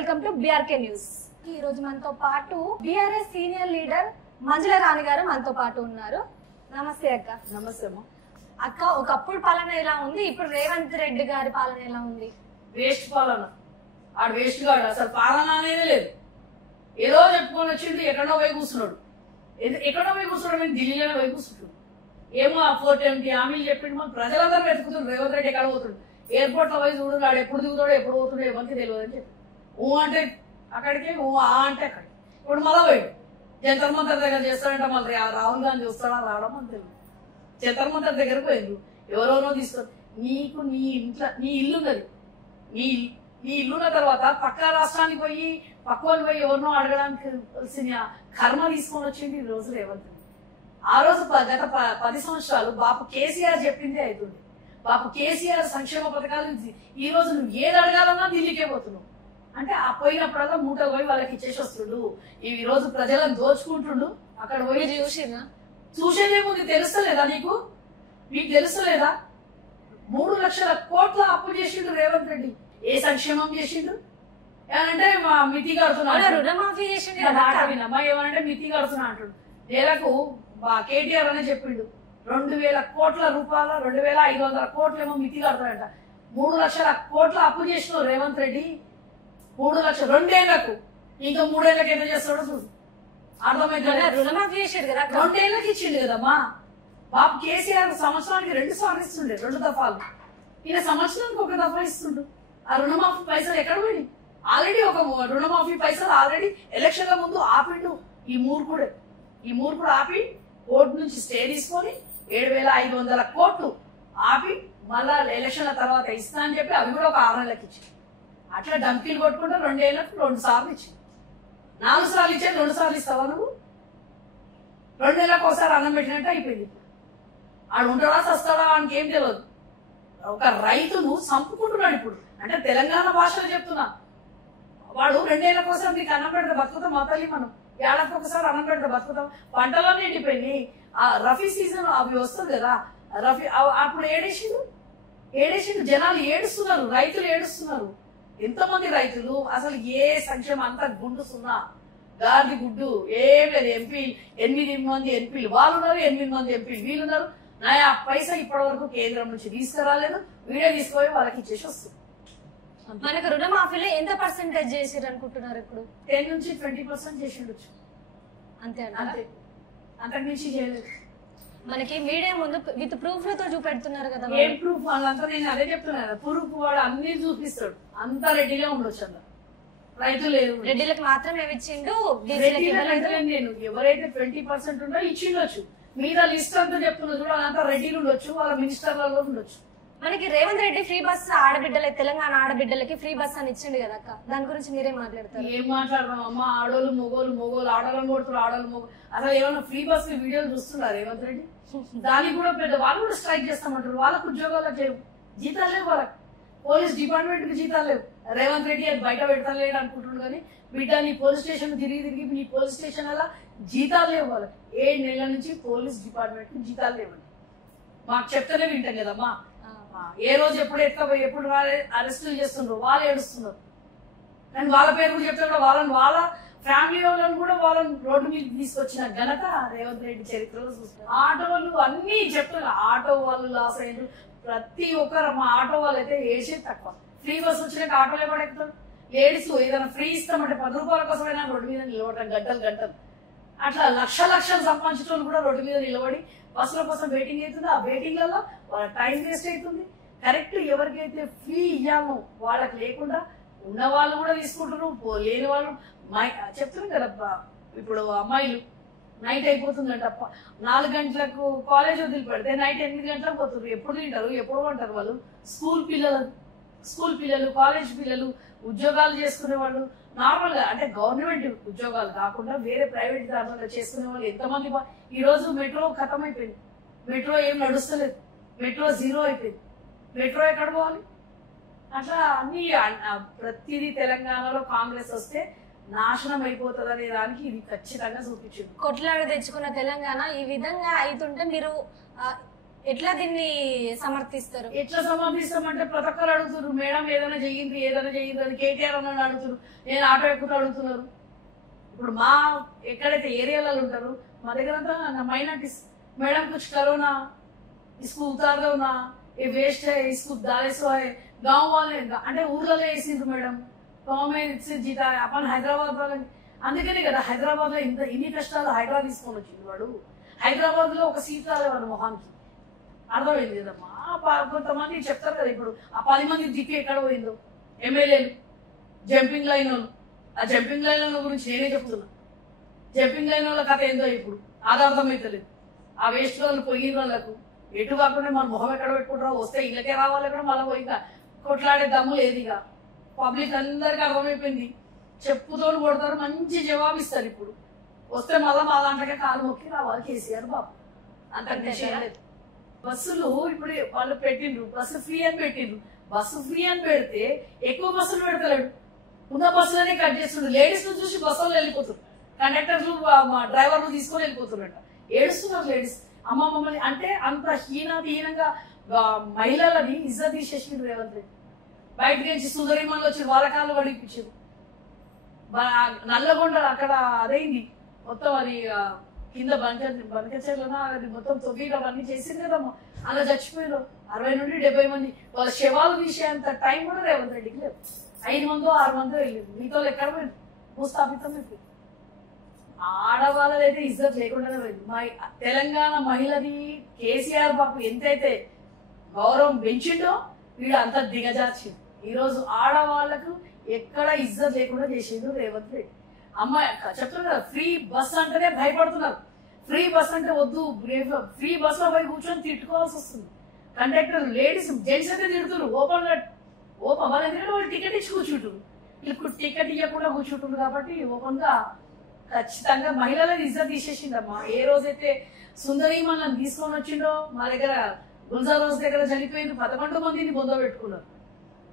Welcome to BRK news. ఈ రోజు మనతో పాటు BRS సీనియర్ లీడర్ మంజుల రాణి గారు మనతో పాటు ఉన్నారు. నమస్తే అక్క. నమస్తే అమ్మ. అక్క, ఒకప్పుడు పాలన ఎలా ఉంది, ఇప్పుడు రేవంత్ రెడ్డి గారి పాలన ఎలా ఉంది? వేస్ట్ పాలన. ఆడు వేస్ట్ గాడు, అసలు పాలన అనేది లేదు. ఏదో చెప్పుకొని వచ్చిండు, ఎక్కడో పోయి కూర్చున్నాడు. ఎక్కడో పోయి కూర్చున్నాడు, మేము ఢిల్లీలోనే పోయి కూర్చుంటాడు. ఏమో ఆ 420 హామీలు చెప్పిండు, మన ప్రజలందరూ వెతుకుతుండ్రు. రేవంత్ రెడ్డి ఎక్కడ పోతుండు, ఎయిర్పోర్ట్ లో పోయి చూడు, వాడు ఎప్పుడు దిగుతాడో ఎప్పుడు పోతుండో ఎవరికి తెలియదు అని చెప్పి ఊ అంటే అక్కడికి, ఊ ఆ అంటే అక్కడికి. ఇప్పుడు మళ్ళా పోయాడు జంతర్ మంతర్ దగ్గర చేస్తాడంట. మళ్ళీ రాహుల్ గాంధీ చూస్తాడా రావడం అని తెలియదు. జంతర్ మంతర్ దగ్గరకు పోయిండు, ఎవరెవరో తీసుకొని. నీకు నీ ఇంట్లో నీ ఇల్లు ఉన్నది, నీ ఇల్లున్న తర్వాత పక్క రాష్ట్రానికి పోయి పక్కన పోయి ఎవరినో అడగడానికి తెలిసిన కర్మ తీసుకొని వచ్చింది ఈ రోజు రేవంత్. ఆ రోజు గత 10 సంవత్సరాలు బాపు కేసీఆర్ చెప్పిందే అవుతుంది. బాపు కేసీఆర్ సంక్షేమ పథకాలు ఈ రోజు నువ్వు ఏది అడగాలన్నా ఢిల్లీకే పోతున్నావు. అంటే ఆ పోయినప్పుడల్లా మూటలు పోయి వాళ్ళకి ఇచ్చేసి వస్తుండు. ఈ రోజు ప్రజలను దోచుకుంటుండు. అక్కడ పోయి చూసేదేముంది, తెలుస్తలేదా నీకు? మీకు తెలుస్తలేదా? 3 లక్షల కోట్ల అప్పు చేసిండు రేవంత్ రెడ్డి. ఏ సంక్షేమం చేసిండు? ఏమంటే మితి కడుతున్నా, రుణమాఫీ చేసిండు. వినమ్మా, ఏమనంటే మితి కడుతున్నా అంటుండు. నెలకు కేటీఆర్ అనే చెప్పిండు 2000 కోట్ల రూపాయల 2500 కోట్లేమో మితి కడతాడంట. 3 లక్షల కోట్ల అప్పు చేసిన రేవంత్ రెడ్డి 3 లక్షలు 2 ఏళ్లకు, ఇంకా 3 ఏళ్లకు ఎంత చేస్తాడో చూడు. అర్థమైతే రుణమాఫీ చేసాడు కదా, 2 ఏళ్లకి ఇచ్చిండు కదమ్మా. బాబు కేసీఆర్ సంవత్సరానికి 2 సార్లు ఇస్తుండే, 2 దఫాలు. ఈయన సంవత్సరానికి 1 దఫా ఇస్తుండు. ఆ రుణమాఫీ పైసలు ఎక్కడ పోయి? ఆల్రెడీ ఒక రుణమాఫీ పైసలు ఆల్రెడీ ఎలక్షన్ల ముందు ఆపిండు ఈ మూర్ఖుడు ఆపి కోర్టు నుంచి స్టే తీసుకొని 7500 కోట్లు ఆపి మళ్ళా ఎలక్షన్ల తర్వాత ఇస్తా అని చెప్పి అవి కూడా ఒక 6 నెలలకు ఇచ్చింది. అట్లా డంకీలు కొట్టుకుంటే 2 ఏళ్లకు 2 సార్లు ఇచ్చింది. 4 సార్లు ఇచ్చేది 2 సార్లు ఇస్తావా నువ్వు? 2 నెలలకు ఒకసారి అన్నం పెట్టినట్టు అయిపోయింది. ఆడు ఉంటాడా చస్తాడా వానికి ఏం తెలియదు. ఒక రైతును చంపుకుంటున్నాడు ఇప్పుడు. అంటే తెలంగాణ భాషలో చెప్తున్నా, వాడు 2 ఏళ్ల కోసం నీకు అన్నం పెడితే బతుకుతాం మా తల్లి. మనం ఏడాదికి ఒకసారి అన్నం పెడితే బతుకుతాం. పంటలన్నీ ఎండిపోయింది. ఆ రఫీ సీజన్ అవి వస్తుంది కదా, రఫీ అప్పుడు ఏడేసిండు. జనాలు ఏడుస్తున్నారు, రైతులు ఏడుస్తున్నారు. ఎంతమంది రైతులు అసలు ఏ సంక్షేమం, అంతా గుండు సున్నా, గాలి గుడ్డు, ఏం లేదు. ఎంపీ 8 మంది ఎంపీలు వాళ్ళు ఉన్నారు, 8 మంది ఎంపీలు వీళ్ళున్నారు. నాయా పైసా ఇప్పటి వరకు కేంద్రం నుంచి తీసుకురాలేదు. వీడియో తీసుకొని వాళ్ళకి ఇచ్చేసి వస్తుంది. మనకు రుణమాఫీలో ఎంత పర్సెంటేజ్ చేసారు అనుకుంటున్నారు? ఇప్పుడు 10 నుంచి 20% చేసిండొచ్చు, అంతే అంతే, అంతకుమించి చేయలేదు. మనకి మీడియా ముందు విత్ ప్రూఫ్ లతో చూపెడుతున్నారు కదా. ఏం ప్రూఫ్? వాళ్ళంతా నేను అదే చెప్తున్నా, ప్రూఫ్ వాడు అన్ని చూపిస్తాడు. అంతా రెడ్డిగా ఉండొచ్చు. అంత రైతులు లేదు, రెడ్డిలకు మాత్రమే ఇచ్చిండు. నేను ఎవరైతే 20% ఉండో ఇచ్చిండొచ్చు. మీద లిస్ట్ అంతా చెప్తున్నా చూడు, అదంతా రెడ్డిలు ఉండొచ్చు, వాళ్ళ మినిస్టర్లలో ఉండొచ్చు. మనకి రేవంత్ రెడ్డి ఫ్రీ బస్ ఆడబిడ్డలకి, తెలంగాణ ఆడబిడ్డలకి ఫ్రీ బస్ అని ఇచ్చిండు కదా అక్క, దాని గురించి మీరేం మాట్లాడతారు? ఏం మాట్లాడదాం అమ్మ? ఆడోళ్ళు మొగోళ్ళు ఆడోళ్ళని కొడుతున్నారు, ఆడోళ్ళు మొగోళ్ళు. అసలు ఏమన్నా ఫ్రీ బస్ వీడియోలు చూస్తున్నారు రేవంత్ రెడ్డి? దానికి కూడా పెద్ద వాళ్ళు కూడా స్ట్రైక్ చేస్తామంటారు. వాళ్ళకు ఉద్యోగాలకు జీతాలు లేవు, వాళ్ళకి పోలీస్ డిపార్ట్మెంట్ కి జీతాలు లేవు. రేవంత్ రెడ్డి అది బయట పెడతలేడు అనుకుంటున్నాడు. కానీ బిడ్డ నీ పోలీస్ స్టేషన్ తిరిగి నీ పోలీస్ స్టేషన్ అలా జీతాలు లేవు వాళ్ళకి. 7 నెలల నుంచి పోలీస్ డిపార్ట్మెంట్ కి జీతాలు లేవండి. మాకు చెప్తేనే వింటాం కదమ్మా. ఏ రోజు ఎప్పుడు అరెస్టులు చేస్తున్నారు, వాళ్ళు ఏడుస్తున్నారు. కానీ వాళ్ళ పేరు కూడా చెప్తున్నారు. వాళ్ళ ఫ్యామిలీ వాళ్ళని కూడా వాళ్ళని రోడ్డు మీద తీసుకొచ్చిన ఘనత రేవంత్ రెడ్డి చరిత్రలో చూస్తారు. ఆటో వాళ్ళు అన్ని చెప్తున్నారు. ఆటో వాళ్ళు లాస్ అయ్యారు. ప్రతి ఒక్కరు మా ఆటో వాళ్ళు అయితే వేసేది తక్కువ. ఫ్రీ బస్ వచ్చినాక ఆటోలు ఎవరు ఎక్కుతారు? లేడీస్ ఏదైనా ఫ్రీ ఇస్తామంటే 10 రూపాయల కోసమైనా రోడ్డు మీద నిలబడటం గంటలు. అట్లా లక్షలు సంపాదించడం కూడా రోడ్డు మీద నిలబడి బస్సుల కోసం వెయిటింగ్ అవుతుంది. ఆ వెయిటింగ్లలో వాళ్ళ టైం వేస్ట్ అవుతుంది. కరెక్ట్ ఎవరికైతే ఫ్రీ ఇయ్యామో వాళ్ళకి లేకుండా ఉన్న వాళ్ళు కూడా తీసుకుంటారు, లేని వాళ్ళు చెప్తున్నారు కదా. ఇప్పుడు అమ్మాయిలు నైట్ అయిపోతుందంట, 4 గంటలకు కాలేజ్ వదిలి పెడితే నైట్ 8 గంటలకు పోతున్నారు. ఎప్పుడు తింటారు, ఎప్పుడు ఉంటారు వాళ్ళు? స్కూల్ పిల్లలు, కాలేజ్ పిల్లలు, ఉద్యోగాలు చేసుకునే వాళ్ళు, నార్మల్ గా అంటే గవర్నమెంట్ ఉద్యోగాలు కాకుండా వేరే ప్రైవేట్ దాంట్లో చేసుకునే వాళ్ళు ఎంతమంది. ఈ రోజు మెట్రో ఖతం అయిపోయింది. మెట్రో ఏం నడుస్తలేదు. మెట్రో 0 అయిపోయింది. మెట్రో ఎక్కడ పోవాలి? అట్లా అన్ని ప్రతిదీ తెలంగాణలో కాంగ్రెస్ వస్తే నాశనం అయిపోతుంది అనే దానికి ఇది ఖచ్చితంగా చూపించింది. కొట్లాడ తెచ్చుకున్న తెలంగాణ ఈ విధంగా అవుతుంటే మీరు ఎట్లా దీన్ని సమర్థిస్తారు? ఎట్లా సమర్థిస్తామంటే ప్రతి ఒక్కరు అడుగుతున్నారు, మేడం ఏదైనా చెయ్యింది అని కేటీఆర్ అన్న అడుగుతున్నారు, నేను ఆటో ఎక్కుతూ అడుగుతున్నారు. ఇప్పుడు మా ఎక్కడైతే ఏరియాలలో ఉంటారు మా దగ్గర అంతా మైనార్టీస్, మేడం कुछ करो ना, इसको उतार दो ना, ये वेस्ट है, इसको डाले सो है, गाँव वाले అంటే ఊర్లలో వేసిండ్రు మేడం, गाँव में जीता है अपन హైదరాబాద్ వాళ్ళని. అందుకనే కదా హైదరాబాద్ లో ఇన్ని కష్టాలు హైదరాబాద్ తీసుకొని వచ్చింది వాడు. హైదరాబాద్ లో ఒక సీట్ రాలేవాడు మొహానికి, అర్థమైంది కదమ్మా. కొంతమంది చెప్తారు కదా ఇప్పుడు ఆ 10 మంది దిక్కు ఎక్కడ పోయిందో, ఎమ్మెల్యేలు జంపింగ్ లైన్ వాళ్ళు, ఆ జంపింగ్ లైన్ వాళ్ళ గురించి నేనే చెప్తున్నా. జంపింగ్ లైన్ వాళ్ళ కథ ఏందో ఇప్పుడు ఆధార్థమైతలేదు. ఆ వేస్ట్ వాళ్ళు పోయిన వాళ్ళకు ఎటు కాకుండా మన మొహం ఎక్కడ పెట్టుకుంటారో, వస్తే ఇళ్ళకే రావాలి కూడా మళ్ళీ పోయి కొట్లాడే దమ్ము లేదు. ఇక పబ్లిక్ అందరికీ అర్థమైపోయింది, చెప్పుతో కొడతారు, మంచి జవాబు ఇస్తారు. ఇప్పుడు వస్తే మళ్ళీ మా దాంట్లోకే కాలు మొక్కి రావాలి కేసీఆర్ బాబు, అంత విషయం లేదు. బస్సులు ఇప్పుడు వాళ్ళు పెట్టిండ్రు, బస్సు ఫ్రీ అని పెట్టిండ్రు. బస్సు ఫ్రీ అని పెడితే ఎక్కువ బస్సులు పెడతలేడు, ఉన్న బస్సులనే కట్ చేస్తుండ్రు. లేడీస్ ను చూసి బస్సులు వెళ్ళిపోతున్నారు, కండక్టర్లు డ్రైవర్లు తీసుకొని వెళ్ళిపోతున్నారట. ఏడుస్తున్నారు లేడీస్, అమ్మ మమ్మల్ని అంటే అంత హీనంగా మహిళలని ఇజ్జత్ తీసేసిండ్రు రేవంత్ రెడ్డి. బయటకు నుంచి సుందరిమణులు వచ్చి వాళ్ళ కాళ్ళు వడిపించారు. నల్లగొండ అక్కడ అదైంది మొత్తం, అది కింద బనకచెర్లన అది మొత్తం తొవ్విగా అవన్నీ చేసింది కదమ్మా, అలా చచ్చిపోయారు 60 నుండి 70 మంది. వాళ్ళ శవాలు తీసేంత టైం కూడా రేవంత్ రెడ్డికి లేదు. 5 మందో 6 మందో వెళ్ళింది, మీతో ఎక్కడ పోయింది, భూస్థాపితం అయిపోయింది. ఆడవాళ్ళదైతే ఇజ్జత్ లేకుండానే పోయింది. తెలంగాణ మహిళది కేసీఆర్ బాబు ఎంతైతే గౌరవం పెంచిండో వీడు అంత దిగజార్చిండు. ఈ రోజు ఆడవాళ్లకు ఎక్కడ ఇజ్జత్ లేకుండా చేసిండు రేవంత్ రెడ్డి. అమ్మాయి చెప్తున్నారు కదా, ఫ్రీ బస్ అంటేనే భయపడుతున్నారు. ఫ్రీ బస్ అంటే వద్దు, ఫ్రీ బస్ లో పోయి కూర్చొని తిట్టుకోవాల్సి వస్తుంది. కండక్టర్ లేడీస్ జెంట్స్ అయితే తిడుతున్నారు ఓపెన్ వాళ్ళ ఎందుకంటే వాళ్ళు టికెట్ ఇచ్చి కూర్చుంటారు. ఇప్పుడు టికెట్ ఇవ్వకుండా కూర్చుంటున్నారు కాబట్టి ఓపెన్ గా ఖచ్చితంగా మహిళలను ఇజ్జత్ తీసేసిందమ్మా. ఏ రోజైతే సుందరీమణులను తీసుకొని వచ్చిండో మా దగ్గర గుల్జార్ రోజు దగ్గర చనిపోయింది, 11 మందిని బొంద పెట్టుకున్నారు.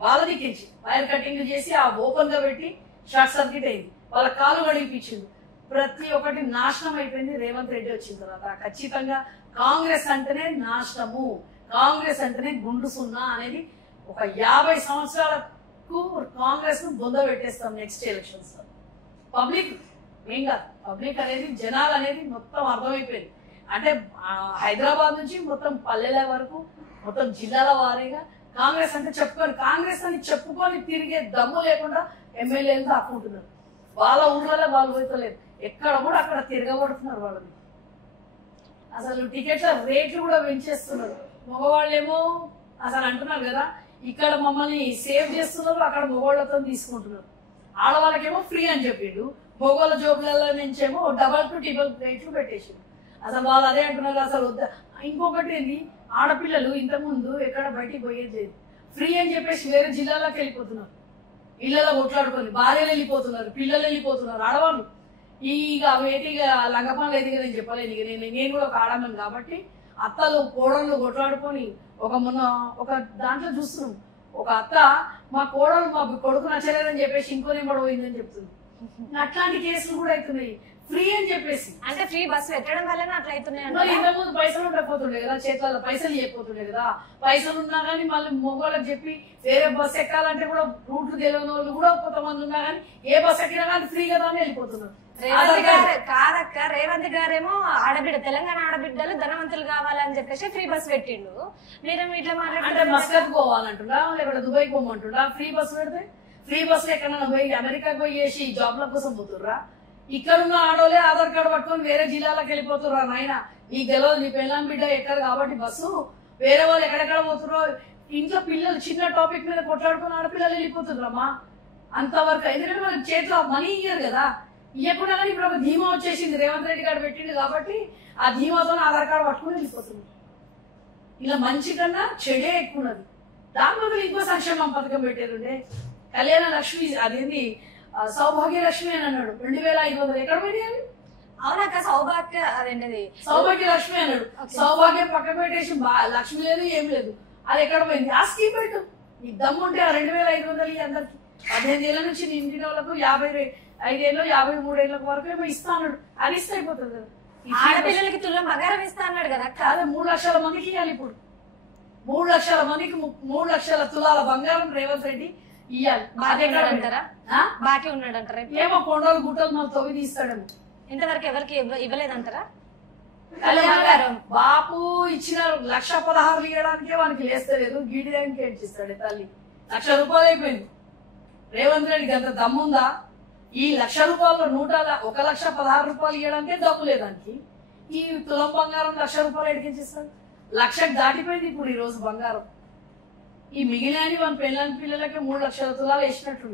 వాళ్ళ దిక్కించి వైర్ కటింగ్ చేసి ఆ ఓపెన్ గా పెట్టి షార్ట్ సర్క్యూట్ అయింది, వాళ్ళ కాలు గడిపించింది. ప్రతి ఒక్కటి నాశనం అయిపోయింది రేవంత్ రెడ్డి వచ్చిన తర్వాత. ఖచ్చితంగా కాంగ్రెస్ అంటేనే నాశనము, కాంగ్రెస్ అంటేనే గుండు సున్నా అనేది ఒక 50 సంవత్సరాలకు కాంగ్రెస్ ను బొంద పెట్టేస్తాం నెక్స్ట్ ఎలక్షన్స్ లో. పబ్లిక్ ఏం కాదు, పబ్లిక్ అనేది జనాలు అనేది మొత్తం అర్థమైపోయింది. అంటే హైదరాబాద్ నుంచి మొత్తం పల్లెల వరకు మొత్తం జిల్లాల వారీగా కాంగ్రెస్ అంటే చెప్పుకొని, కాంగ్రెస్ అని చెప్పుకొని తిరిగే దమ్ము లేకుండా ఎమ్మెల్యేలు దాక్కుంటున్నారు. వాళ్ళ ఊర్లలో వాళ్ళు పోతలేరు, ఎక్కడ కూడా అక్కడ తిరగబడుతున్నారు వాళ్ళని. అసలు టికెట్ల రేట్లు కూడా పెంచేస్తున్నారు. మగవాళ్ళేమో అసలు అంటున్నారు కదా, ఇక్కడ మమ్మల్ని సేవ్ చేస్తున్నారు, అక్కడ మగవాళ్ళతో తీసుకుంటున్నారు. ఆడవాళ్ళకేమో ఫ్రీ అని చెప్పిండు, మగవాళ్ళ జోబులలో నుంచేమో డబల్ టు ట్రిపుల్ రేట్లు పెట్టేసిండు. అసలు వాళ్ళు అదే అంటున్నారు. అసలు వద్దా. ఇంకొకటి ఏంది, ఆడపిల్లలు ఇంతకుముందు ఎక్కడ బయటికి పోయేది లేదు, ఫ్రీ అని చెప్పేసి వేరే జిల్లాలోకి వెళ్ళిపోతున్నారు, ఇళ్లలో కొట్లాడుకొని భార్యలు వెళ్ళిపోతున్నారు, పిల్లలు వెళ్ళిపోతున్నారు, ఆడవాళ్ళు. ఇక అవేటి లంగపాలు అయితే నేను చెప్పలేను. ఇక నేను కూడా ఒక ఆడమని కాబట్టి అత్తలు కోడళ్ళు కొట్లాడుకొని మొన్న ఒక దాంట్లో చూస్తున్నాం, ఒక అత్త మా కోడలు మా కొడుకు నచ్చలేదని చెప్పేసి ఇంకో నెంబర్ పోయిందని చెప్తుంది. అట్లాంటి కేసులు కూడా అవుతున్నాయి ఫ్రీ అని చెప్పేసి. అంటే ఫ్రీ బస్సు పెట్టడం వల్ల అట్లా అవుతున్నాయి. ఇంతకుముందు పైసలు ఉండకపోతుండే కదా, చేతులలో పైసలు ఇవ్వకపోతుండే కదా. పైసలు ఉన్నా కానీ మళ్ళీ మొగోళ్ళకి చెప్పి వేరే బస్సు ఎక్కాలంటే కూడా రూట్లు తెలియని వాళ్ళు కూడా కొంతమంది ఉన్నా కానీ ఏ బస్సు ఎక్కినా కానీ ఫ్రీ కదా అని వెళ్ళిపోతున్నారు. కాదక్క, రేవంత్ గారేమో ఆడబిడ్డ, తెలంగాణ ఆడబిడ్డలు ధనవంతులు కావాలని చెప్పేసి ఫ్రీ బస్ పెట్టిండు. మీరేమో ఇట్లా అంటే మస్కత్ పోవాలంటున్నా, లేకపోతే దుబాయ్ పోమంటున్నా. ఫ్రీ బస్ పెడితే ఫ్రీ బస్ లో ఎక్కడన్నా పోయి అమెరికాకి పోయి చేసి జాబ్ల కోసం పోతుర్రా? ఇక్కడున్న ఆడోలే ఆధార్ కార్డు పట్టుకొని వేరే జిల్లాలకు వెళ్ళిపోతుర్రా నాయన. నీకు తెలియదు, నీ పెళ్ళాం బిడ్డ ఎక్కడ కాబట్టి బస్సు వేరే వాళ్ళు ఎక్కడెక్కడ పోతుర్రో. ఇంట్లో పిల్లలు చిన్న టాపిక్ మీద కొట్లాడుకుని ఆడపిల్లలు వెళ్ళిపోతుర్రమ్మా అంతవరకు. ఎందుకంటే మనకి చేతిలో మనీ ఇయ్యరు కదా, ఇవ్వకుండా కానీ ఇప్పుడు ఒక ధీమా వచ్చేసింది, రేవంత్ రెడ్డి గారు పెట్టిండు కాబట్టి ఆ ధీమాతో ఆధార్ కార్డు పట్టుకుని వెళ్ళిపోతుంది. ఇలా మంచి కన్నా చెడే ఎక్కువ ఉన్నది. దాని బదులు ఇంకో సంక్షేమం పథకం పెట్టారుండే, కళ్యాణ లక్ష్మి, అదేంది సౌభాగ్య లక్ష్మి అని అన్నాడు, 2500 ఎక్కడ పోయినాయి? అవునక్క, సౌభాగ్య అదేంటది సౌభాగ్య లక్ష్మి అన్నాడు. సౌభాగ్యం పక్కన పెట్టేసి లక్ష్మి లేదు ఏం లేదు, అది ఎక్కడ పోయింది? ఆ స్కీమ్ పెట్టు, నీకు దమ్ముంటే ఆ 2500 అందరికి 15 ఏళ్ల నుంచి ఇంటి వాళ్ళకు 55 ఏళ్ళు 53 ఏళ్ళ వరకు ఏమో ఇస్తా అన్నాడు. అది ఇస్తే అయిపోతుంది కదా. ఆడపిల్లలకి తులం బంగారం ఇస్తా అన్నాడు కదా అక్క. అదే 3 లక్షల మందికి ఇవ్వాలి. ఇప్పుడు 3 లక్షల మందికి 3 లక్షల తులాల బంగారం రేవంత్ రెడ్డి ఇవ్వాలి. బాకీ ఉన్నాడంటారా? బాకీ ఉన్నాడంటారా? ఏమో కొండలు గుట్టలు మనం తవ్వి తీస్తాడేమో. ఇంతవరకు ఎవరికి ఇవ్వలేదంటారా? బాపు ఇచ్చిన 1,16,000 ఇవ్వడానికే వానికి లేస్తలేదు. గీడిదానికి ఏడ్చిస్తాడు తల్లి. 1,00,000 రూపాయలు అయిపోయింది. రేవంత్ రెడ్డికి అంత దమ్ముందా? ఈ 1,00,000 రూపాయలు 1,16,000 రూపాయలు ఇవ్వడానికే దమ్ము లేదానికి. ఈ తులం బంగారం 1,00,000 రూపాయలు ఎడికించేస్తాడు. 1,00,000 దాటిపోయింది ఇప్పుడు ఈ రోజు బంగారం. ఈ మిగిలిన మన పిల్లలకి 3 లక్షల తులాలు వేసినట్టు.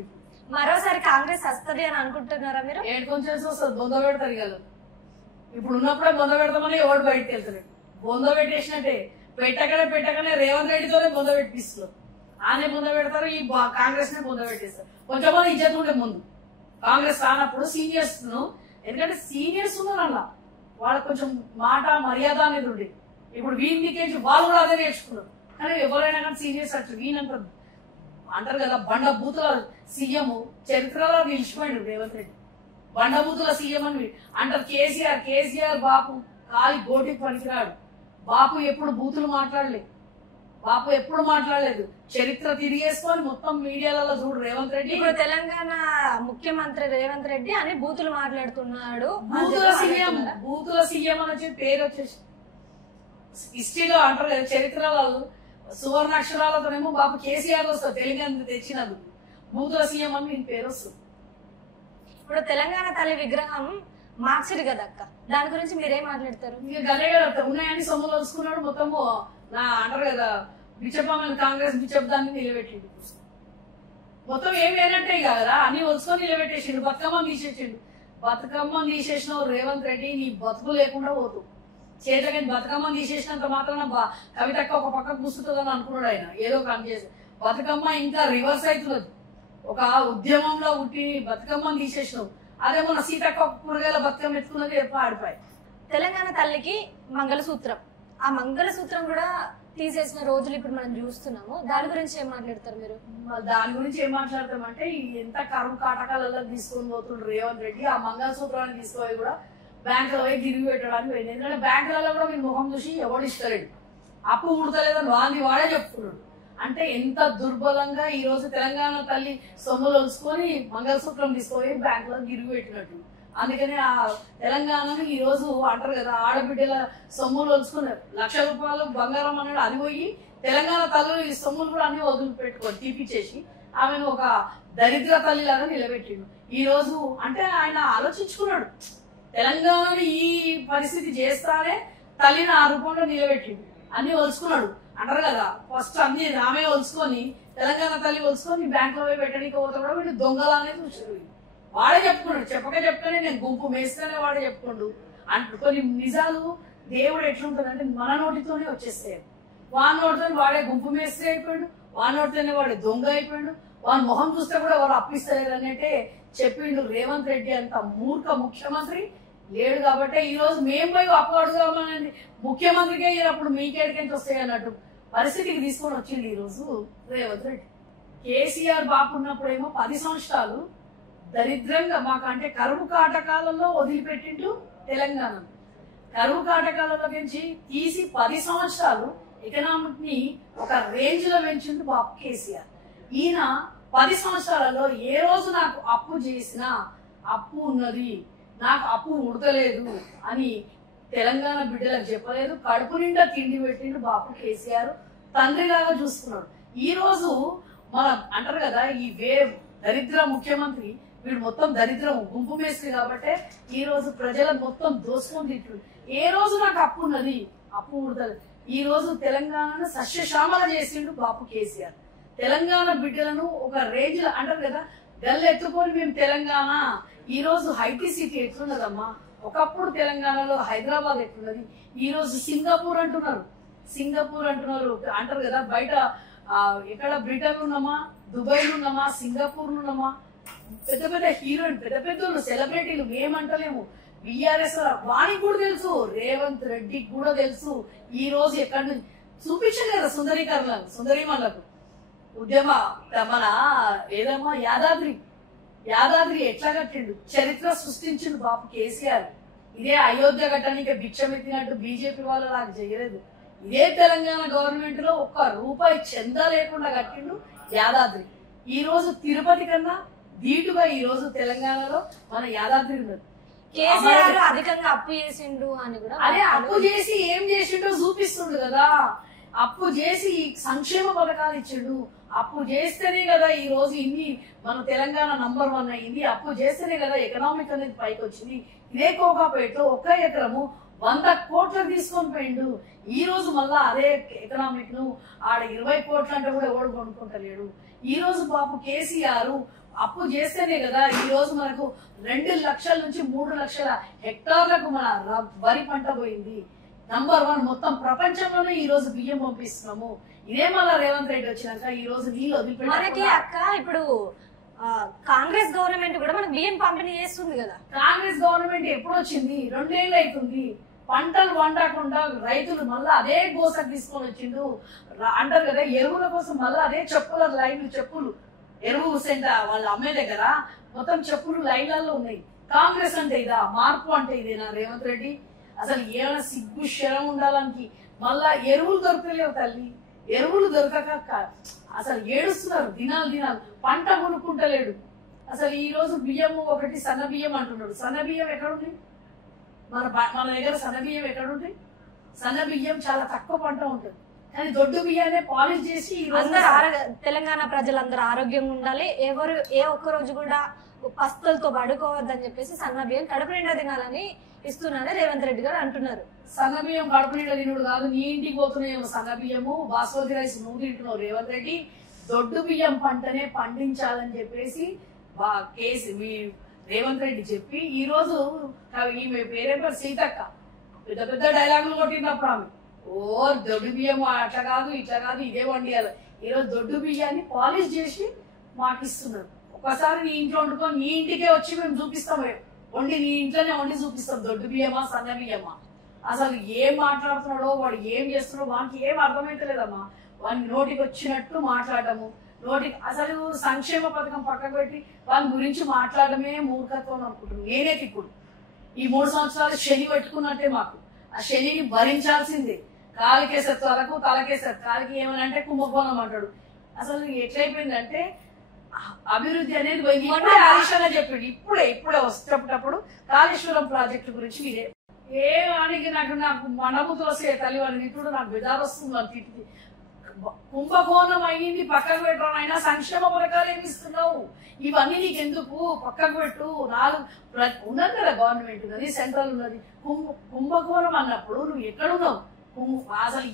మరోసారి కాంగ్రెస్ వస్తుంది అని అనుకుంటున్నారా మీరు? ఏడుకొని చేసి వస్తుంది. బొంద పెడతారు కదా. ఇప్పుడు ఉన్నప్పుడే బొంద పెడతామని ఎవడు బయటకు వెళ్తాడు. బొంద పెట్టేసినట్టే పెట్టకనే రేవంత్ రెడ్డితోనే బొంద పెట్టిస్తారు. ఆనే బొంద పెడతారు. ఈ కాంగ్రెస్ నే బొంద పెట్టేస్తారు. కొంచెం ఇజ్జత్ ఉండే ముందు కాంగ్రెస్ రానప్పుడు సీనియర్స్ ను, ఎందుకంటే సీనియర్స్ ఉన్నారు అలా వాళ్ళకి కొంచెం మాట మర్యాద అనేది ఉండే. ఇప్పుడు వీళ్ళ దిక్కేసి వాళ్ళు కూడా అదే నేర్చుకున్నారు. కానీ ఎవరైనా కానీ సీనియర్స్ అంటే వీళ్ళంటారు అంటారు కదా, బండ బూతుల సీఎం చరిత్రలో నిలిచిపోయాడు రేవంత్ రెడ్డి. బండ బూతుల సీఎం అని అంటారు. కేసీఆర్ బాపు కాలి గోటికి పనికిరాడు. బాపు ఎప్పుడు బూతులు మాట్లాడలేదు. బాపు ఎప్పుడు మాట్లాడలేదు. చరిత్ర తిరిగేసుకొని మొత్తం మీడియాలలో చూడు రేవంత్ రెడ్డి. ఇప్పుడు తెలంగాణ ముఖ్యమంత్రి రేవంత్ రెడ్డి అని బూతులు మాట్లాడుతున్నాడు. బూతుల సీఎం అని పేరు వచ్చేసి హిస్టరీలో అంటారు కదా, చరిత్రలో సువర్ణాక్షరాలతోనేమో బాపు కేసీఆర్ వస్తుంది. తెలంగాణ తెచ్చినది బూతుల సీఎం అని దీని పేరు వస్తుంది. ఇప్పుడు తెలంగాణ తల్లి విగ్రహం మార్చిరు కదా అక్క, దాని గురించి మీరేం మాట్లాడతారు? ఇక గదే కదా ఉన్నాయని సొమ్ములు వలుసుకున్నాడు. మొత్తము నా అంటారు కదా బిచ్చప్పని కాంగ్రెస్ బిచ్చప్ దాన్ని నిలబెట్టిండు. మొత్తం ఏమి లేనట్టే కదా, అన్ని వలుసుకొని నిలబెట్టేసిండు. బతుకమ్మని తీసేసిండు. బతుకమ్మని తీసేసిన రేవంత్ రెడ్డి నీ బతుకు లేకుండా పోతు చేతకి బతుకమ్మని తీసేసినంత మాత్రాన కవితక్క ఒక పక్క కూర్చుంటుందని అనుకున్నాడు ఆయన. ఏదో పని చేసి బతుకమ్మ ఇంకా రివర్స్ అవుతున్నది. ఒక ఉద్యమంలో ఉట్టి బతుకమ్మని తీసేసినావు. అదే మన సీతక్క కూరగాయల బతుకమ్మ ఎత్తుకున్నది ఎప్పుడు ఆడిపోయి. తెలంగాణ తల్లికి మంగళసూత్రం, ఆ మంగళసూత్రం కూడా తీసేసిన రోజులు ఇప్పుడు మనం చూస్తున్నాము. దాని గురించి ఏం మాట్లాడతారు మీరు? దాని గురించి ఏం మాట్లాడతామంటే ఎంత కరువు కాటకాలలో తీసుకొని పోతుండ్రు రేవంత్ రెడ్డి. ఆ మంగళసూత్రాన్ని తీసుకుపోయి కూడా బ్యాంకులో పోయి గిరిగి పెట్టడానికి పోయింది. ఎందుకంటే బ్యాంకులలో కూడా మీరు ముఖం చూసి ఎవడు ఇస్తలేడు. అప్పు ఉడతలేదని వాడే చెప్తున్నాడు. అంటే ఎంత దుర్బలంగా ఈ రోజు తెలంగాణ తల్లి సొమ్ములు వలుసుకొని మంగళసూత్రం తీసుకుపోయి బ్యాంకులో గిరిగి పెట్టినట్టు. అందుకని ఆ తెలంగాణను ఈ రోజు అంటారు కదా, ఆడబిడ్డల సొమ్ములు వలుసుకున్నారు. 1,00,000 రూపాయలు బంగారం అన్నాడు. అది పోయి తెలంగాణ తల్లి ఈ సొమ్ములు కూడా అన్ని వదులు పెట్టుకొని తీపిచ్చేసి ఆమెను ఒక దరిద్ర తల్లి లాగా నిలబెట్టిండు. ఈ రోజు అంటే ఆయన ఆలోచించుకున్నాడు, తెలంగాణను ఈ పరిస్థితి చేస్తానే తల్లిని ఆ రూపంలో నిలబెట్టిండు. అన్ని వలుసుకున్నాడు అంటారు కదా. ఫస్ట్ అన్ని ఆమె వలుసుకొని తెలంగాణ తల్లి వలుసుకొని బ్యాంకులో పోయి పెట్టడానికి పోతే కూడా వీళ్ళు దొంగలు అనేది చూసారు. వాడే చెప్పుకున్నాడు. చెప్పకనే నేను గుంపు మేస్తేనే వాడే చెప్పుకోండు అంటు. కొన్ని నిజాలు దేవుడు ఎట్లుంటుంది అంటే మన నోటితోనే వచ్చేస్తాయి. వాడి నోటితో వాడే గుంపు మేస్త్రి అయిపోయాడు. వాడి నోటితోనే వాడే దొంగ అయిపోయాడు. వాడి మొహం చూస్తే కూడా వాడు అప్పిస్తలేరు అన్నట్టే చెప్పిండు. రేవంత్ రెడ్డి అంత మూర్ఖ ముఖ్యమంత్రి లేడు కాబట్టి ఈ రోజు మేము పోయి అప్పు అడుగుదామని ముఖ్యమంత్రికే అప్పుడు మీకేడికెంత వస్తాయి అన్నట్టు పరిస్థితికి తీసుకొని వచ్చింది ఈ రోజు రేవంత్ రెడ్డి. కేసీఆర్ బాపు ఉన్నప్పుడేమో 10 సంవత్సరాలు దరిద్రంగా మాకు అంటే కరువు కాటకాలలో వదిలిపెట్టిండు తెలంగాణ. కరువు కాటకాలలో నుంచి తీసి 10 సంవత్సరాలు ఎకనామిక్ ని ఒక రేంజ్ లో పెంచిండు బాపు కేసీఆర్. ఈయన 10 సంవత్సరాలలో ఏ రోజు నాకు అప్పు చేసినా అప్పు ఉన్నది, నాకు అప్పు ఉడతలేదు అని తెలంగాణ బిడ్డలకు చెప్పలేదు. కడుపు నిండా తిండి పెట్టిండు బాపు కేసీఆర్. తండ్రిలాగా చూసుకున్నాడు. ఈ రోజు మనం అంటారు కదా, ఈ దరిద్ర ముఖ్యమంత్రి వీడు మొత్తం దరిద్రం గుంపు మేస్త్రి కాబట్టి ఈ రోజు ప్రజలను మొత్తం దోసుకొని తింటుండు. ఏ రోజు నాకు అప్పు ఉన్నది, అప్పు ఉడతలేదు. ఈ రోజు తెలంగాణను సస్యశ్యామల చేసిండు బాపు కేసీఆర్. తెలంగాణ బిడ్డలను ఒక రేంజ్ లో అంటారు కదా, గల్లు ఎత్తుకొని మేము తెలంగాణ. ఈ రోజు హైటీ సిటీ ఎట్లున్నదమ్మా, ఒకప్పుడు తెలంగాణలో హైదరాబాద్ ఎట్లున్నది, ఈ రోజు సింగపూర్ అంటున్నారు. అంటారు కదా, బయట ఎక్కడ బ్రిటన్ ఉన్నామా, దుబాయ్ ఉన్నామా, సింగపూర్ ఉన్నామా, పెద్ద పెద్ద హీరోయిన్ పెద్ద పెద్ద సెలబ్రిటీలు ఏమంటలేము. బిఆర్ఎస్ వానికి కూడా తెలుసు, రేవంత్ రెడ్డికి కూడా తెలుసు. ఈ రోజు ఎక్కడి నుంచి చూపించారు కదా సుందరీమణులకు ఉద్యమ మన ఏదమ్మా యాదాద్రి ఎట్లా కట్టిండు, చరిత్ర సృష్టించిండు బాపు కేసీఆర్. ఇదే అయోధ్య ఘట్టానికి భిక్షమెత్తినట్టు బీజేపీ వాళ్ళు నాకు చేయలేదు. ఇదే తెలంగాణ గవర్నమెంట్ లో ఒక్క రూపాయి చందా లేకుండా కట్టిండు యాదాద్రి. ఈ రోజు తిరుపతి కన్నా ధీటుగా ఈ రోజు తెలంగాణలో మన యాదాద్రి ఉన్నది. కేసీఆర్ అధికంగా అప్పు చేసిండు అని కూడా అదే అప్పు చేసి ఏం చేసిండో చూపిస్తుండు కదా. అప్పు చేసి సంక్షేమ పథకాలు ఇచ్చిండు. అప్పు చేస్తేనే కదా ఈ రోజు ఇన్ని మన తెలంగాణ నంబర్ 1 అయింది. అప్పు చేస్తేనే కదా ఎకనామిక్ అనేది పైకి వచ్చింది. ఇదే కోకాపేటలో 1 ఎకరము 100 కోట్లు తీసుకొని పోయిండు. ఈ రోజు మళ్ళా అదే ఎకనామిక్ ను ఆడ 20 కోట్లు అంటే కూడా ఎవడు కొనుక్కుంటలేడు. ఈ రోజు పాపం కేసీఆర్ అప్పు చేస్తేనే కదా ఈ రోజు మనకు 2 లక్షల నుంచి 3 లక్షల హెక్టార్లకు మన వరి పంట పోయింది. నంబర్ 1 మొత్తం ప్రపంచంలోనే ఈ రోజు బియ్యం పంపిస్తున్నాము. ఇదే మళ్ళా రేవంత్ రెడ్డి వచ్చినాక ఈ రోజు నీళ్ళు మనకి అక్క ఇప్పుడు కాంగ్రెస్ గవర్నమెంట్ కూడా మనకు బియ్యం పంపిణీ చేస్తుంది కదా. కాంగ్రెస్ గవర్నమెంట్ ఎప్పుడు వచ్చింది? 2 ఏళ్ళు అవుతుంది. పంటలు వండకుండా రైతులు మళ్ళా అదే గోసకు తీసుకొని వచ్చిండు. అంటారు కదా ఎరువుల కోసం మళ్ళా అదే చెప్పుల లైన్లు, చెప్పులు ఎరువు సెంటర్ వాళ్ళు అమ్మే దగ్గర మొత్తం చెప్పులు లైన్లలో ఉన్నాయి. కాంగ్రెస్ అంటే ఇదా? మార్పు అంటే ఇదేనా రేవంత్ రెడ్డి? అసలు ఏమైనా సిగ్గు శరం ఉండాలని మళ్ళా ఎరువులు దొరకలేవు తల్లి. ఎరువులు దొరకక అసలు ఏడుస్తున్నారు దినాలు. పంట కొనుక్కుంటలేడు. అసలు ఈ రోజు బియ్యం ఒకటి సన్న బియ్యం అంటున్నాడు. సన్న బియ్యం ఎక్కడుంది? మన దగ్గర సన్న బియ్యం ఎక్కడుంది? సన్న బియ్యం చాలా తక్కువ పంట ఉంటుంది. కానీ దొడ్డు బియ్యాన్ని పాలిష్ చేసి తెలంగాణ ప్రజలందరూ ఆరోగ్యంగా ఉండాలి, ఎవరు ఏ ఒక్క రోజు కూడా పస్తులతో పడుకోవద్దని చెప్పేసి సన్న బియ్యం కడుపు నిండా తినాలని ఇస్తున్నారని రేవంత్ రెడ్డి గారు అంటున్నారు. సన్న బియ్యం కడుపు నిండా తినుడు కాదు, నీ ఇంటికి పోతున్నాయేమో సన్న బియ్యము, బాస్మతి రైస్ నువ్వు తింటున్నావు రేవంత్ రెడ్డి. దొడ్డు బియ్యం పంటనే పండించాలని చెప్పేసి రేవంత్ రెడ్డి చెప్పి ఈ రోజు ఈమె పేరే పేరు సీతక్క పెద్ద పెద్ద డైలాగులు కొట్టినప్పుడు ఆమె దొడ్డు బియ్యం అట్లా కాదు ఇట్లా కాదు ఇదే వండియాలి. ఈరోజు దొడ్డు బియ్యాన్ని పాలిష్ చేసి మాకు ఇస్తున్నారు. ఒకసారి నీ ఇంట్లో వండుకొని నీ ఇంటికే వచ్చి మేము చూపిస్తాం, వండి నీ ఇంట్లోనే వండి చూపిస్తాం దొడ్డు బియ్యమా సన్న బియ్యమా. అసలు ఏం మాట్లాడుతున్నాడో వాడు ఏం చేస్తున్నాడో వానికి ఏం అర్థమైతలేదమ్మా. వాడిని నోటికి వచ్చినట్టు మాట్లాడము, నోటికి అసలు సంక్షేమ పథకం పక్కకు పెట్టి వాళ్ళ గురించి మాట్లాడమే మూర్ఖత్వం అనుకుంటున్నాను నేనైతే. ఇప్పుడు ఈ 3 సంవత్సరాలు శని పెట్టుకున్నట్టే మాకు. ఆ శనిని భరించాల్సిందే. కాలికేసే వరకు తలకేసారు. కాలికి ఏమని అంటే కుంభకోణం అంటాడు. అసలు ఎట్లయిపోయిందంటే అభివృద్ధి అనేది హరీష్ చెప్పిండు. ఇప్పుడే వచ్చేటప్పుడు కాళేశ్వరం ప్రాజెక్టు గురించి మీరే ఏమానికి నాకు మనముతో వస్తే తల్లి వాడిని ఇప్పుడు నాకు బెదారు వస్తుంది. వాళ్ళు తిట్టి కుంభకోణం అయ్యింది పక్కకు పెట్టడం. అయినా సంక్షేమ పథకాలు ఏమి ఇస్తున్నావు? ఇవన్నీ నీకు ఎందుకు? పక్కకు పెట్టు. 4 ఉన్నది కదా గవర్నమెంట్ ఉన్నది, సెంట్రల్ ఉన్నది. కుంభకోణం అన్నప్పుడు నువ్వు ఎక్కడున్నావు? అసలు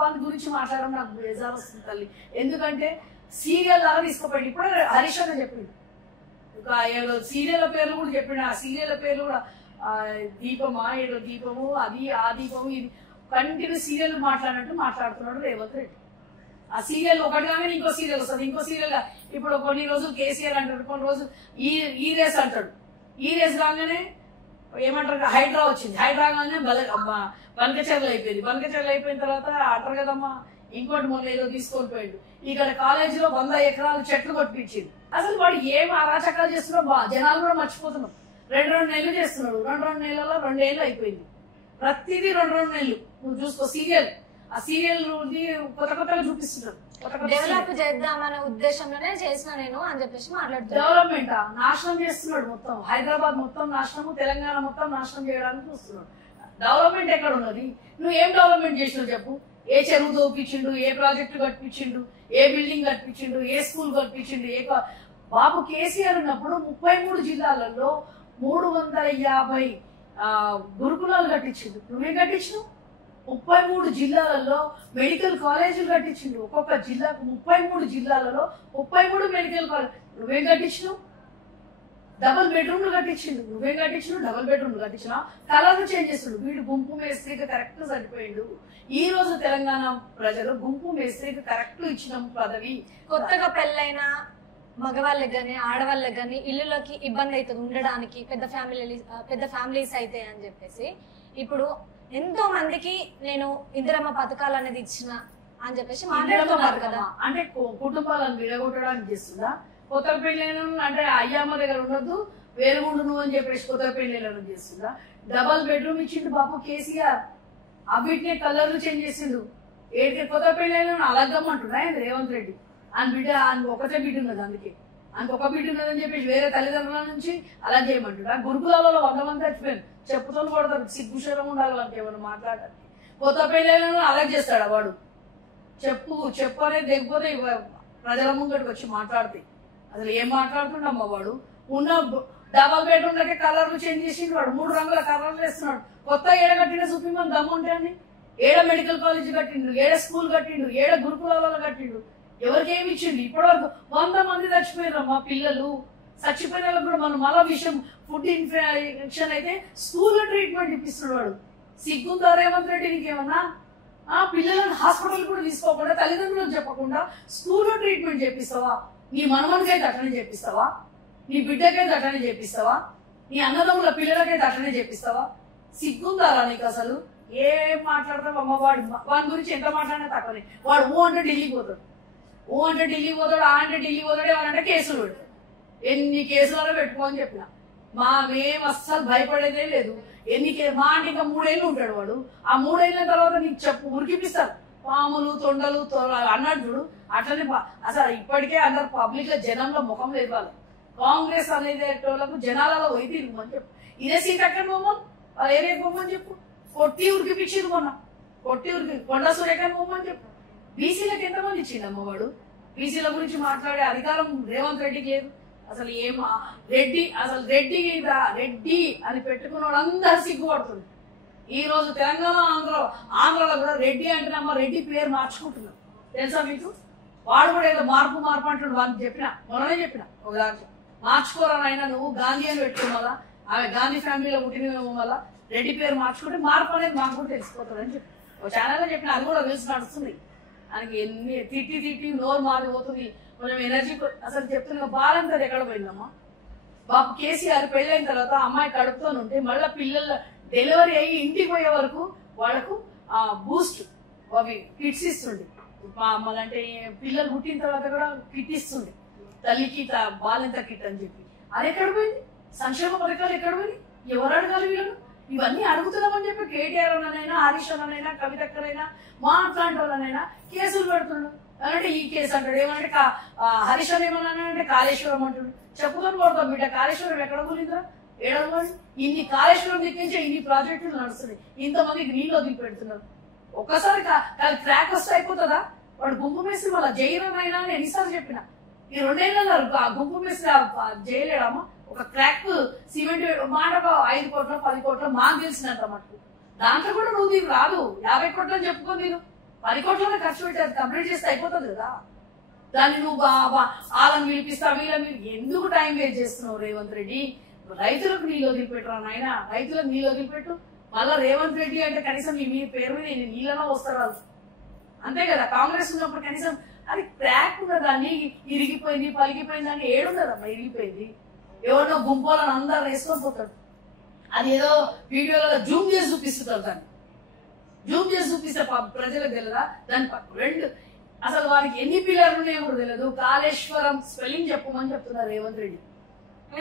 వాళ్ళ గురించి మాట్లాడడం నాకు బేజారు వస్తుంది తల్లి. ఎందుకంటే సీరియల్ లాగా తీసుకుపోయి ఇప్పుడు హరీష్ అన్న చెప్పిండు. ఏదో సీరియల్ పేర్లు కూడా చెప్పిండు. ఆ సీరియల్ పేర్లు కూడా దీపమా ఏదో దీపము అది ఆ దీపము ఇది కంటిన్యూ సీరియల్ మాట్లాడినట్టు మాట్లాడుతున్నాడు రేవంత్ రెడ్డి. ఆ సీరియల్ ఒకటి కాగానే ఇంకో సీరియల్ వస్తుంది, ఇంకో సీరియల్. ఇప్పుడు కొన్ని రోజులు కేసీఆర్ అంటాడు, కొన్ని రోజులు ఈ రేస్ అంటాడు. ఈ రేస్ రాగానే ఏమంటారు హైడ్రా వచ్చింది. హైడ్రా గానే బనకచెర్లు అయిపోయింది. బనకచెర్లు అయిపోయిన తర్వాత అంటారు కదమ్మా ఇంకోటి మొన్న ఏదో తీసుకొని పోయాడు. ఇక్కడ కాలేజీలో 100 ఎకరాలు చెట్లు కొట్టించింది. అసలు వాడు ఏం అరాచకాలు చేస్తున్నాడో జనాలు కూడా మర్చిపోతున్నాం. 2 నెలలు చేస్తున్నాడు. 2 నెలల్లో 2 ఏళ్ళు అయిపోయింది. ప్రతిదీ 2 నెలలు నువ్వు చూసుకో సీరియల్. ఆ సీరియల్ కొత్తగా చూపిస్తున్నారు. డెవలప్ చేద్దామనే ఉద్దేశంలోనే చేసిన నేను అని చెప్పేసి మాట్లాడుతున్నాను. డెవలప్మెంట్ నాశనం చేస్తున్నాడు. మొత్తం హైదరాబాద్ మొత్తం నాశనము, తెలంగాణ మొత్తం నాశనం చేయడానికి చూస్తున్నాడు. డెవలప్మెంట్ ఎక్కడ ఉన్నది? నువ్వు ఏం డెవలప్మెంట్ చేసినావు చెప్పు? ఏ చెరువు తోపించిండు, ఏ ప్రాజెక్టు కట్టించిండు, ఏ బిల్డింగ్ కట్టించిండు, ఏ స్కూల్ కట్టించిండు? బాబు కేసీఆర్ ఉన్నప్పుడు 33 జిల్లాలలో 350 గురుకులాలు కట్టించిండు. నువ్వేం కట్టించినావు? 33 జిల్లాలలో మెడికల్ కాలేజీలు కట్టించిండు. ఒక్కొక్క జిల్లాకు 33 జిల్లాలలో 33 మెడికల్ కాలేజ్. నువ్వేం కట్టించినావు? డబుల్ బెడ్రూమ్లు కట్టించిండు. నువ్వేం కట్టించినావు? డబుల్ బెడ్రూమ్లు కట్టించినా. కలర్లు చేంజ్ చేస్తుండు. వీడు గుంపు మేస్త్రికి కరెక్ట్ సరిపోయిండు. ఈ రోజు తెలంగాణ ప్రజలు గుంపు మేస్త్రికి కరెక్ట్ ఇచ్చిన పదవి. కొత్తగా పెళ్ళైన మగవాళ్ళకి గానీ ఆడవాళ్ళకి గానీ ఇల్లులోకి ఇబ్బంది అవుతుంది ఉండడానికి, పెద్ద ఫ్యామిలీస్ అయితే అని చెప్పేసి ఇప్పుడు ఎంతో మందికి నేను ఇందిరమ్మ పథకాలు అనేది ఇచ్చిన అని చెప్పేసి మాట్లాడుతున్నారు కదా. అంటే కుటుంబాలను విడగొట్టడానికి చేస్తుందా? కొత్త పెళ్ళైన అంటే అయ్యమ్మ దగ్గర ఉండొద్దు, వేరుగుండు నువ్వు అని చెప్పేసి కొత్త పెళ్లి చేస్తుందా? డబల్ బెడ్రూమ్ ఇచ్చిండు బాబు కేసీఆర్, అవిటినే కలర్లు చేంజ్ చేసిండు. ఏడికి కొత్త పెళ్లి అలాగమ్మంటున్నా రేవంత్ రెడ్డి. అని బిడ్డ ఒకటే బిడ్డ ఉన్నది, అందుకే ఆయనకు ఒక బిడ్డ ఉన్నదని చెప్పేసి వేరే తల్లిదండ్రుల నుంచి అలా చేయమంటున్నా. గురుకులాలలో 100 మంది చచ్చిపోయారు, చెప్పుతో కొడతారు, సిగ్గుశరం ఉండాలి వాళ్ళకి ఏమైనా మాట్లాడాలి. కొత్త పెళ్లిలను అలా చేస్తాడు వాడు. చెప్పు అనేది దిగిపోతే ప్రజల ముంగడికి వచ్చి మాట్లాడితే అసలు ఏం మాట్లాడుతుండమ్మా వాడు. ఉన్న డబల్ బెడ్రూమ్లకే కలర్లు చేంజ్ చేసిండు వాడు, 3 రంగుల కలర్లు వేస్తున్నాడు. కొత్త ఏడ కట్టిన చూపిమని దమ్ముంటే అని, ఏడ మెడికల్ కాలేజ్ కట్టిండు, ఏడ స్కూల్ కట్టిండు, ఏడ గురుకులాలలో కట్టిండు, ఎవరికి ఏమి ఇచ్చిండు? ఇప్పటివరకు 100 మంది చచ్చిపోయారు మా పిల్లలు. చచ్చిపోయిన వాళ్ళకి కూడా మనం మళ్ళా విషయం ఫుడ్ ఇన్ఫెక్షన్ అయితే స్కూల్లో ట్రీట్మెంట్ ఇప్పిస్తున్నాడు. సిగ్గుందా రేవంత్ రెడ్డి నీకేమన్నా? పిల్లలను హాస్పిటల్ కూడా తీసుకోకుండా, తల్లిదండ్రులకు చెప్పకుండా స్కూల్లో ట్రీట్మెంట్ చేపిస్తావా? నీ మనమనికైతే అట్లనే చేపిస్తావా? నీ బిడ్డకైతే అట్లనే చేపిస్తావా? నీ అన్నదమ్ముల పిల్లలకైతే అట్లనే చేపిస్తావా? సిగ్గుందారా నీకు అసలు? ఏం మాట్లాడతావు అమ్మ? వాడి గురించి ఎంత మాట్లాడినా తక్కువనే. వాడు అంటే ఢిల్లీకి పోతాడు, అంటే ఢిల్లీకి పోతాడు, అంటే ఢిల్లీ పోతాడు, ఏమనంటే కేసులు పెడతాడు. ఎన్ని కేసులలో పెట్టుకోని చెప్పిన మేము అస్సలు భయపడేదే లేదు. మా అంటే ఇంకా 3 ఏళ్ళు ఉంటాడు వాడు. ఆ 3 ఏళ్ళ తర్వాత నీకు చెప్పు ఉరికిపిస్తారు. పాములు తొండలు అన్నాడు చూడు, అట్లనే అసలు ఇప్పటికే అందరు పబ్లిక్ లో జనంలో ముఖం లేవాలి. కాంగ్రెస్ అనేది వాళ్ళకు జనాలలో పోయి తిరుగుమని చెప్పు. ఇదే సీతక్క బొమ్మను వాళ్ళు ఏరియా బొమ్మని చెప్పు. కొట్టి ఉరికిపించింది మొన్న, కొట్టి కొండ సూర్యకాయ బొమ్మని చెప్పు. బీసీలకు ఎంతమంది ఇచ్చిండమ్మ వాడు? బీసీల గురించి మాట్లాడే అధికారం రేవంత్ రెడ్డికి లేదు. అసలు రెడ్డి అసలు రెడ్డి అని పెట్టుకున్న అందరు సిగ్గుపడుతుంది. ఈ రోజు తెలంగాణ ఆంధ్రలో కూడా రెడ్డి అంటేనమ్మ రెడ్డి పేరు మార్చుకుంటున్నారు, తెలుసా మీకు? వాడు కూడా ఏదో మార్పు అంటున్నాడు. వాళ్ళకి మొన్ననే చెప్పిన ఒక దాంట్లో, మార్చుకోరానైనా నువ్వు గాంధీ అని పెట్టుకోవడం వల్ల, ఆమె గాంధీ ఫ్యామిలీలో పుట్టిన వల్ల రెడ్డి పేరు మార్చుకుంటే మార్పు అనేది మాకు కూడా తెలిసిపోతుందని చెప్పి ఒక ఛానల్లో చెప్పిన. అది కూడా తెలిసి నడుస్తుంది. ఆయనకి ఎన్ని తిట్టి నోరు మారిపోతుంది. కొంచెం ఎనర్జీ అసలు చెప్తున్నా. బాలంతది ఎక్కడ పోయిందమ్మా? బాబు కేసీఆర్ పెళ్ళైన తర్వాత అమ్మాయి కడుపుతో ఉంటే మళ్ళీ పిల్లల డెలివరీ అయ్యి ఇంటికి పోయే వరకు వాళ్ళకు బూస్ట్ అవి కిట్స్ ఇస్తుండే. అంటే పిల్లలు పుట్టిన తర్వాత కూడా కిట్ ఇస్తుండే, తల్లికి బాలింత కిట్ అని చెప్పి. అది ఎక్కడ పోయింది? సంక్షేమ పథకాలు ఎక్కడ పోయింది? ఎవరు అడగాలి వీళ్ళను? ఇవన్నీ అడుగుతున్నామని చెప్పి కేటీఆర్ అన్ననైనా, హరీష్ అన్ననైనా, కవితక్కనైనా, మా అట్లాంటి వాళ్ళనైనా కేసులు పెడుతున్నాడు. అంటే ఈ కేసు అంటాడు, ఏమంటే హరీష్ అని ఏమన్నా కాళేశ్వరం అంటాడు. చెప్పుకొని కొడతాం బిడ్డ, కాళేశ్వరం ఎక్కడ పోయిందా? ఏడవని ఇన్ని కాళేశ్వరం దిక్కించే ఇన్ని ప్రాజెక్టులు నడుస్తున్నాయి, ఇంతమందికి నీళ్ళు వదిలి పెడుతున్నారు. ఒక్కసారి క్రాక్ వస్తే అయిపోతుందా? వాడు గుంపు మేసి మళ్ళీ జైలైనా అని ఎన్నిసార్లు చెప్పిన. ఈ 2 ఏళ్ళ గుంపు మేసి జైలేడమ్మా? ఒక క్రాక్ సిమెంట్ మాట 5 కోట్ల 10 కోట్ల మాకు తెలిసినంత మటుకు. దాంట్లో కూడా నువ్వు దీనికి రాదు. 50 కోట్లని చెప్పుకొని నేను 10 కోట్లనే ఖర్చు పెట్టి కంప్లీట్ చేస్తే అయిపోతుంది కదా. దాన్ని నువ్వు వాళ్ళని పిలిపిస్తా, వీళ్ళని ఎందుకు టైం వేస్ట్ చేస్తున్నావు రేవంత్ రెడ్డి? రైతులకు నీళ్ళు వదిలిపెట్టరా నాయన, రైతులకు నీళ్ళు వదిలిపెట్టు. మళ్ళా రేవంత్ రెడ్డి అంటే కనీసం మీ పేరు మీద నీళ్ళలో వస్తారు వాళ్ళు, అంతే కదా. కాంగ్రెస్ ఉన్నప్పుడు కనీసం అది క్రాక్ ఉన్నదాన్ని ఇరిగిపోయింది పలిగిపోయింది అని ఏడున్నదమ్మా? ఇరిగిపోయింది ఎవరినో గుంపులను అందరు వేసుకొని పోతాడు. అది ఏదో వీడియోలలో జూమ్ చేసి చూపిస్తుంటారు. దాన్ని జూమ్ చేసి చూపిస్తే ప్రజలకు తెలియదా? దాని 2 అసలు వారికి ఎన్ని పిల్లర్లు ఉన్నాయో కూడా తెలియదు. కాళేశ్వరం స్పెల్లింగ్ చెప్పమని చెప్తున్నారు రేవంత్ రెడ్డి.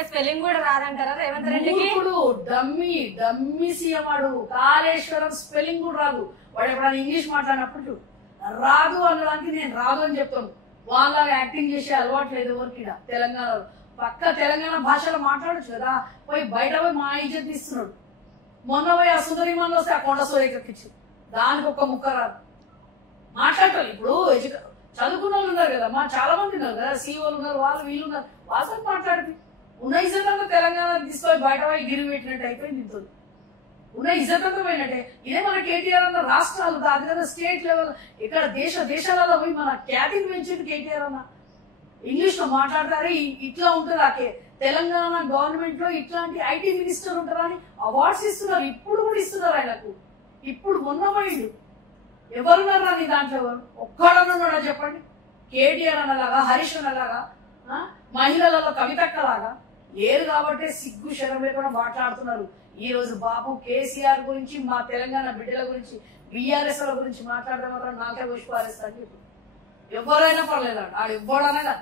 స్పెల్లింగ్ కూడా రాదంటారా రేవంత్ రెడ్డికి? ఇప్పుడు డమ్మి సీఎం వాడు. కాళేశ్వరం స్పెల్లింగ్ కూడా రాదు. వాడు ఎప్పుడైనా ఇంగ్లీష్ మాట్లాడినప్పుడు రాదు అనడానికి నేను రాదు అని చెప్తాను. వాళ్ళ యాక్టింగ్ చేసే అలవాటు లేదు ఎవరికి. తెలంగాణలో పక్క తెలంగాణ భాషలో మాట్లాడచ్చు కదా. పోయి బయట పోయి మా ఇజ్జత్ తీస్తున్నాడు. మొన్న పోయి ఆ సుందరిమన్లో వస్తే ఆ కొండ సూర్యకిచ్చి దానికి ఒక్క ముక్క రాదు మాట్లాడాలి. ఇప్పుడు చదువుకున్న వాళ్ళు ఉన్నారు కదా, మా చాలా మంది ఉన్నారు కదా, సీఓలు ఉన్నారు, వీళ్ళు ఉన్నారు, వాళ్ళతో మాట్లాడి ఉన్న ఇజ్జత్ అంతా తెలంగాణ తీసుకొని బయట పోయి గిరి పెట్టినట్టు అయిపోయింది. ఇంత ఉన్న ఇజ్జత్ అంతా పోయినట్టే. ఇదే మన కేటీఆర్ అన్న రాష్ట్రాలు కాదు కదా, స్టేట్ లెవెల్ ఇక్కడ దేశాలలో పోయి మన ఖ్యాతిని పెంచింది కేటీఆర్ అన్న. ఇంగ్లీష్ లో మాట్లాడతారు. ఇట్లా ఉంటుంది తెలంగాణ గవర్నమెంట్ లో ఇట్లాంటి ఐటీ మినిస్టర్ ఉంటారా అని అవార్డ్స్ ఇస్తున్నారు. ఇప్పుడు కూడా ఇస్తున్నారు ఆయనకు. ఇప్పుడు మొన్న పోయిండు. ఎవరున్నారా నీ దాంట్లో? ఒక్కడనున్నాడా చెప్పండి? కేటీఆర్ అన్నలాగా, హరీష్ అన్నలాగా, మహిళలలో కవితక్కలాగా లేరు. కాబట్టి సిగ్గు శరం లేకుండా మాట్లాడుతున్నారు. ఈ రోజు బాబు కేసీఆర్ గురించి, మా తెలంగాణ బిడ్డల గురించి, బీఆర్ఎస్ గురించి మాట్లాడితే మాత్రం నాకే పుష్పారేస్తా అని చెప్పి ఎవరైనా పర్లేదు. ఆడు ఎవ్వడనగా